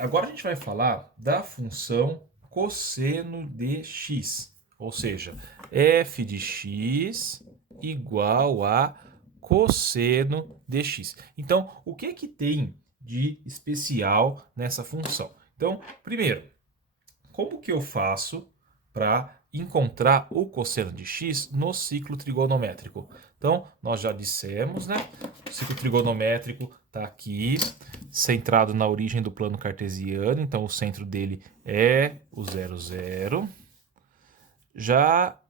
Agora a gente vai falar da função cosseno de x, ou seja, f de x igual a cosseno de x. Então, o que que tem de especial nessa função? Então, primeiro, como que eu faço para encontrar o cosseno de x no ciclo trigonométrico? Então, nós já dissemos, né? O ciclo trigonométrico está aqui, centrado na origem do plano cartesiano. Então, o centro dele é o 0, 0. Já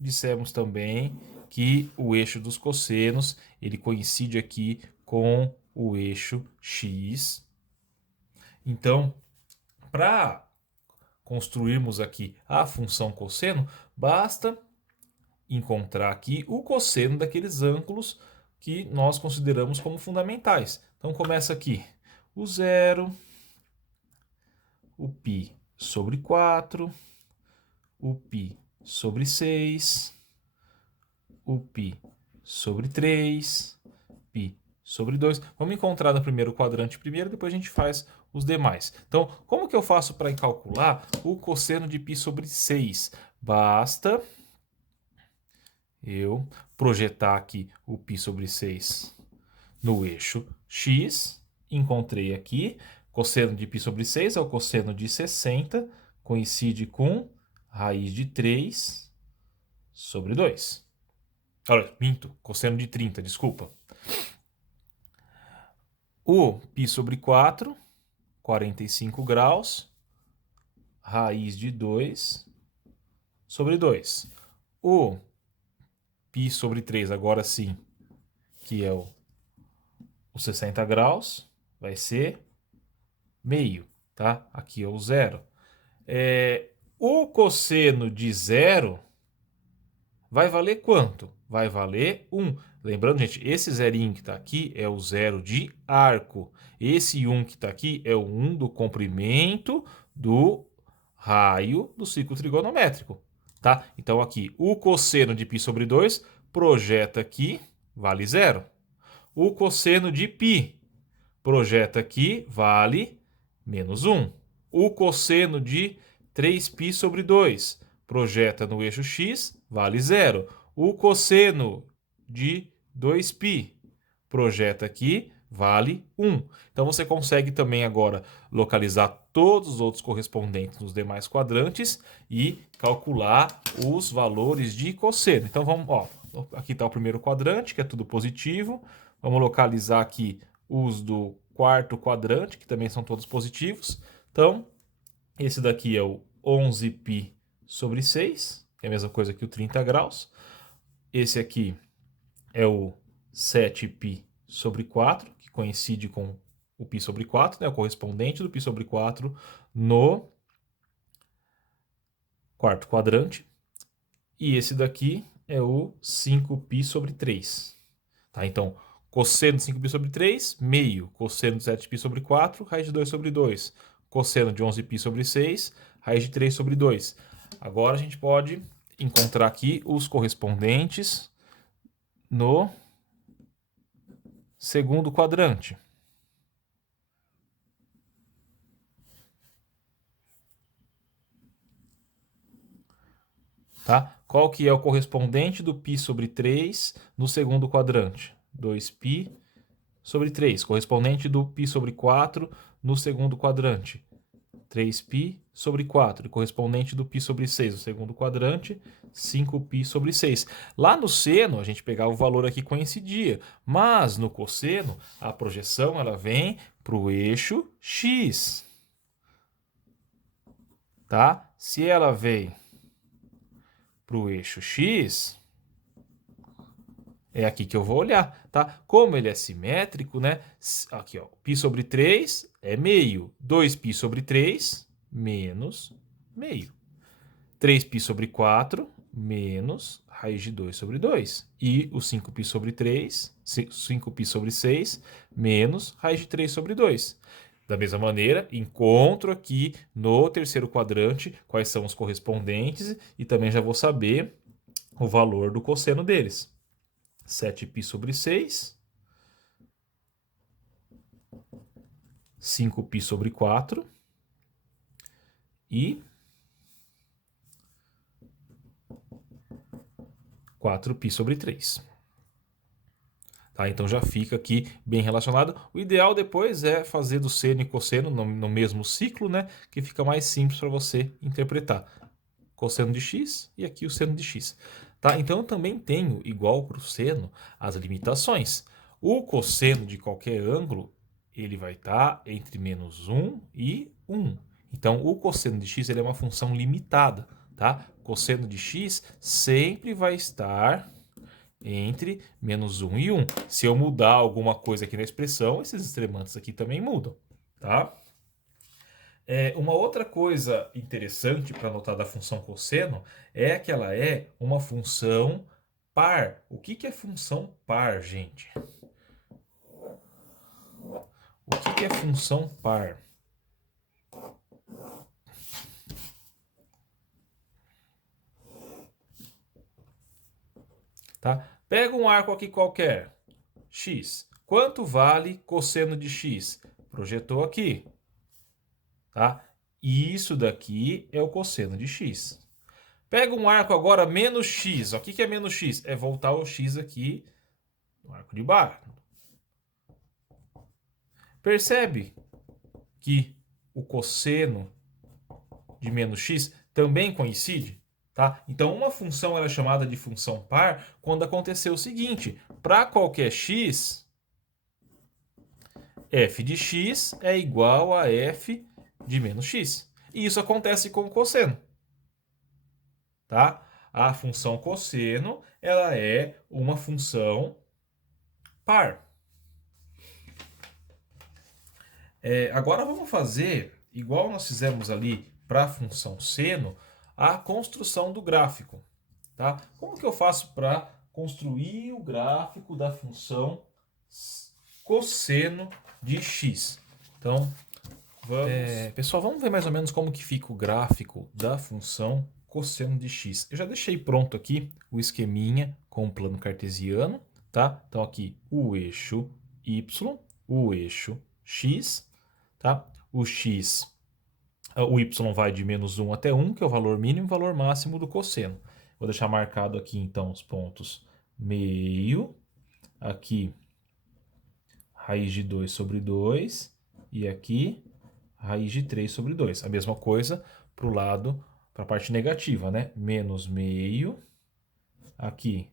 dissemos também que o eixo dos cossenos, ele coincide aqui com o eixo x. Então, para construirmos aqui a função cosseno, basta encontrar aqui o cosseno daqueles ângulos que nós consideramos como fundamentais. Então começa aqui o 0, o π sobre 4, o π sobre 6, o π sobre 3, π sobre 2. Vamos encontrar no primeiro quadrante primeiro, depois a gente faz os demais. Então, como que eu faço para calcular o cosseno de π sobre 6? Basta eu projetar aqui o π sobre 6 no eixo x. Encontrei aqui, cosseno de π sobre 6 é o cosseno de 60, coincide com raiz de 3 sobre 2. Olha, minto, cosseno de 30, desculpa. O π sobre 4, 45 graus, raiz de 2 sobre 2. O π sobre 3, agora sim, que é o 60 graus, vai ser meio, tá? Aqui é o 0. O cosseno de 0 vai valer quanto? Vai valer 1. Lembrando, gente, esse zerinho que está aqui é o 0 de arco. Esse 1 que está aqui é o 1 do comprimento do raio do ciclo trigonométrico, tá? Então aqui, o cosseno de π sobre 2 projeta aqui, vale 0. O cosseno de π projeta aqui, vale menos 1. O cosseno de 3π sobre 2 projeta no eixo x, vale 0. O cosseno de 2π projeta aqui, vale 1. Então você consegue também agora localizar todos os outros correspondentes nos demais quadrantes e calcular os valores de cosseno. Então vamos, ó, aqui está o primeiro quadrante, que é tudo positivo. Vamos localizar aqui os do quarto quadrante, que também são todos positivos. Então, esse daqui é o 11π sobre 6, que é a mesma coisa que o 30 graus. Esse aqui é o 7π sobre 4, que coincide com o π sobre 4, né? O correspondente do π sobre 4 no quarto quadrante. E esse daqui é o 5π sobre 3. Tá? Então, cosseno de 5π sobre 3, meio. Cosseno de 7π sobre 4, raiz de 2 sobre 2. Cosseno de 11π sobre 6, raiz de 3 sobre 2. Agora a gente pode encontrar aqui os correspondentes no segundo quadrante. Tá? Qual que é o correspondente do π sobre 3 no segundo quadrante? 2π sobre 3. Correspondente do π sobre 4 no segundo quadrante? 3π sobre 4. E correspondente do π sobre 6 no segundo quadrante? 5π sobre 6. Lá no seno, a gente pegava o valor aqui que coincidia. Mas no cosseno, a projeção ela vem para o eixo x. Tá? Se ela vem para o eixo x, é aqui que eu vou olhar, tá? Como ele é simétrico, né? Aqui, ó, π sobre 3 é meio. 2π sobre 3 menos meio. 3π sobre 4 menos raiz de 2 sobre 2. E o 5π sobre 3, 5π sobre 6 menos raiz de 3 sobre 2. Da mesma maneira, encontro aqui no terceiro quadrante quais são os correspondentes e também já vou saber o valor do cosseno deles. 7π sobre 6, 5π sobre 4 e 4π sobre 3. Tá, então já fica aqui bem relacionado. O ideal depois é fazer do seno e cosseno no mesmo ciclo, né? Que fica mais simples para você interpretar. Cosseno de x e aqui o seno de x. Tá? Então eu também tenho, igual para o seno, as limitações. O cosseno de qualquer ângulo, ele vai estar entre -1 e 1. Então o cosseno de x ele é uma função limitada. Tá? Cosseno de x sempre vai estar entre -1 e 1. Se eu mudar alguma coisa aqui na expressão, esses extremantes aqui também mudam. Tá? Uma outra coisa interessante para notar da função cosseno é que ela é uma função par. O que é função par, gente? O que é função par? Tá? Pega um arco aqui qualquer, x. Quanto vale cosseno de x? Projetou aqui. Tá? Isso daqui é o cosseno de x. Pega um arco agora menos x. O que é menos x? É voltar o x aqui no arco de baixo. Percebe que o cosseno de menos x também coincide? Tá? Então, uma função ela é chamada de função par quando aconteceu o seguinte. Para qualquer x, f de x é igual a f de menos x. E isso acontece com o cosseno. Tá? A função cosseno ela é uma função par. Agora vamos fazer, igual nós fizemos ali para a função seno, a construção do gráfico. Tá? Como que eu faço para construir o gráfico da função cosseno de x? Então, pessoal, vamos ver mais ou menos como que fica o gráfico da função cosseno de x. Eu já deixei pronto aqui o esqueminha com o plano cartesiano. Tá? Então aqui o eixo y, o eixo x. Tá? O x, o y vai de -1 até 1, que é o valor mínimo e o valor máximo do cosseno. Vou deixar marcado aqui então os pontos meio, aqui raiz de 2 sobre 2 e aqui raiz de 3 sobre 2. A mesma coisa para o lado, para a parte negativa, né? Menos meio, aqui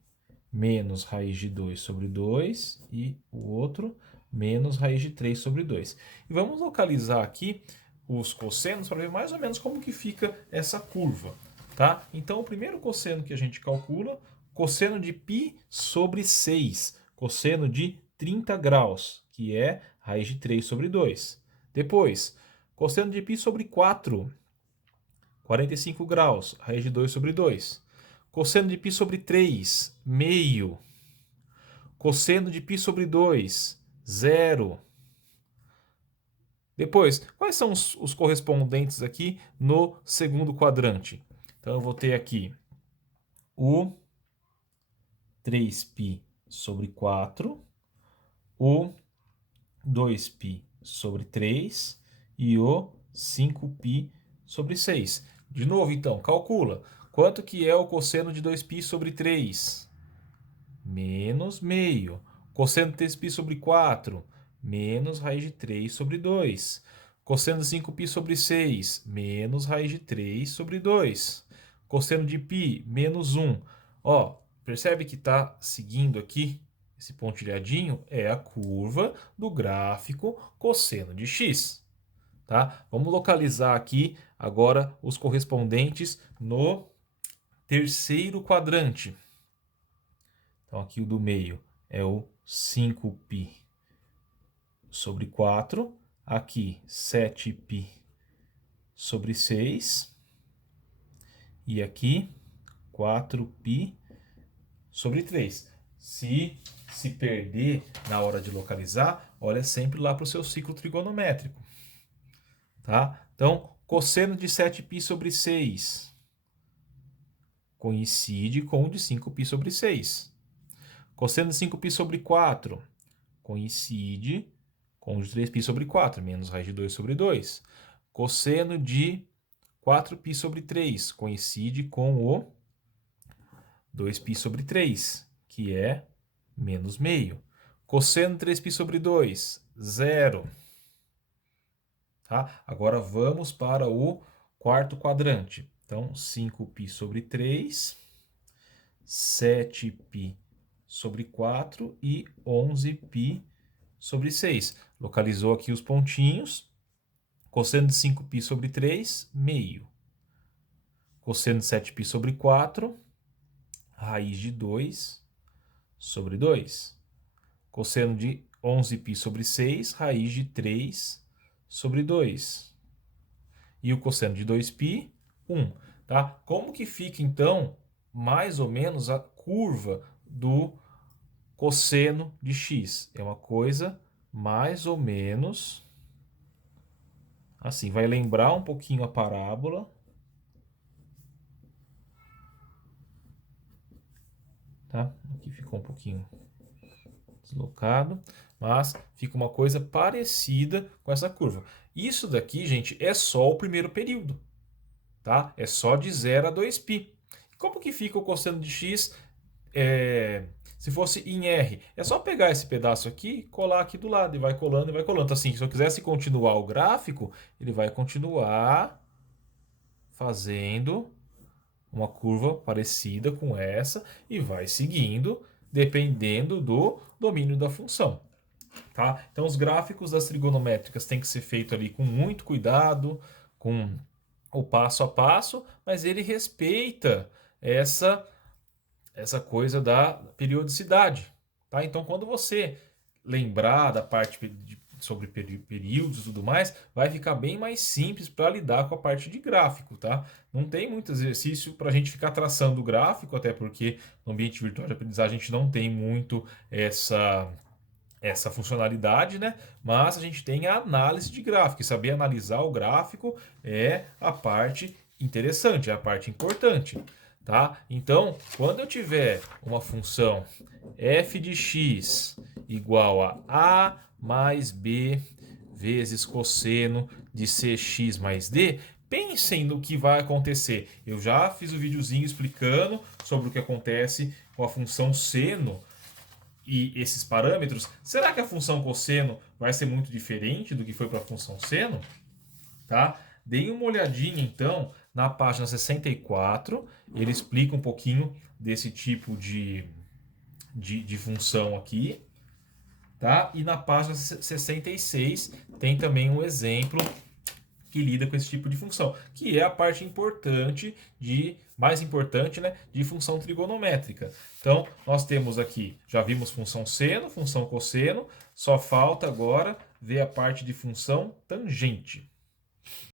menos raiz de 2 sobre 2 e o outro menos raiz de 3 sobre 2. E vamos localizar aqui os cossenos para ver mais ou menos como que fica essa curva. Tá? Então, o primeiro cosseno que a gente calcula, cosseno de π sobre 6, cosseno de 30 graus, que é raiz de 3 sobre 2. Depois, cosseno de π sobre 4, 45 graus, raiz de 2 sobre 2. Cosseno de π sobre 3, meio. Cosseno de π sobre 2, 0. Depois, quais são os correspondentes aqui no segundo quadrante? Então, eu vou ter aqui o 3π sobre 4, o 2π sobre 3 e o 5π sobre 6. De novo, então, calcula. Quanto que é o cosseno de 2π sobre 3? Menos meio. Cosseno de 3π sobre 4, menos raiz de 3 sobre 2. Cosseno de 5π sobre 6, menos raiz de 3 sobre 2. Cosseno de π, menos 1. Ó, percebe que está seguindo aqui, esse pontilhadinho é a curva do gráfico cosseno de x. Tá? Vamos localizar aqui agora os correspondentes no terceiro quadrante. Então, aqui o do meio é o 5π sobre 4. Aqui, 7π sobre 6. E aqui, 4π sobre 3. Se perder na hora de localizar, olha sempre lá para o seu ciclo trigonométrico. Tá? Então, cosseno de 7π sobre 6 coincide com o de 5π sobre 6. Cosseno de 5π sobre 4 coincide cônjuge de 3π sobre 4, menos raiz de 2 sobre 2. Cosseno de 4π sobre 3 coincide com o 2π sobre 3, que é menos meio. Cosseno de 3π sobre 2, 0. Tá? Agora vamos para o quarto quadrante. Então, 5π sobre 3, 7π sobre 4 e 11π sobre 6. Localizou aqui os pontinhos. Cosseno de 5π sobre 3, meio. Cosseno de 7π sobre 4, raiz de 2 sobre 2. Cosseno de 11π sobre 6, raiz de 3 sobre 2. E o cosseno de 2π, 1. Tá? Como que fica, então, mais ou menos a curva do cosseno de x? É uma coisa mais ou menos assim. Vai lembrar um pouquinho a parábola. Tá? Aqui ficou um pouquinho deslocado, mas fica uma coisa parecida com essa curva. Isso daqui, gente, é só o primeiro período, tá? É só de 0 a 2π. Como que fica o cosseno de x se fosse em R? É só pegar esse pedaço aqui e colar aqui do lado, e vai colando e vai colando. Então, assim, se eu quisesse continuar o gráfico, ele vai continuar fazendo uma curva parecida com essa e vai seguindo, dependendo do domínio da função. Tá? Então, os gráficos das trigonométricas têm que ser feitos ali com muito cuidado, com o passo a passo, mas ele respeita essa coisa da periodicidade. Tá? Então, quando você lembrar da parte sobre períodos e tudo mais, vai ficar bem mais simples para lidar com a parte de gráfico, tá? Não tem muito exercício para a gente ficar traçando o gráfico, até porque no ambiente virtual de aprendizagem a gente não tem muito essa funcionalidade, né? Mas a gente tem a análise de gráfico, e saber analisar o gráfico é a parte interessante, é a parte importante, tá? Então, quando eu tiver uma função f de x igual a mais b vezes cosseno de cx mais d, pensem no que vai acontecer. Eu já fiz um videozinho explicando sobre o que acontece com a função seno e esses parâmetros. Será que a função cosseno vai ser muito diferente do que foi para a função seno? Tá? Deem uma olhadinha, então, na página 64. Ele explica um pouquinho desse tipo de função aqui. Tá? E na página 66 tem também um exemplo que lida com esse tipo de função, que é a parte importante mais importante, né, de função trigonométrica. Então, nós temos aqui, já vimos função seno, função cosseno, só falta agora ver a parte de função tangente.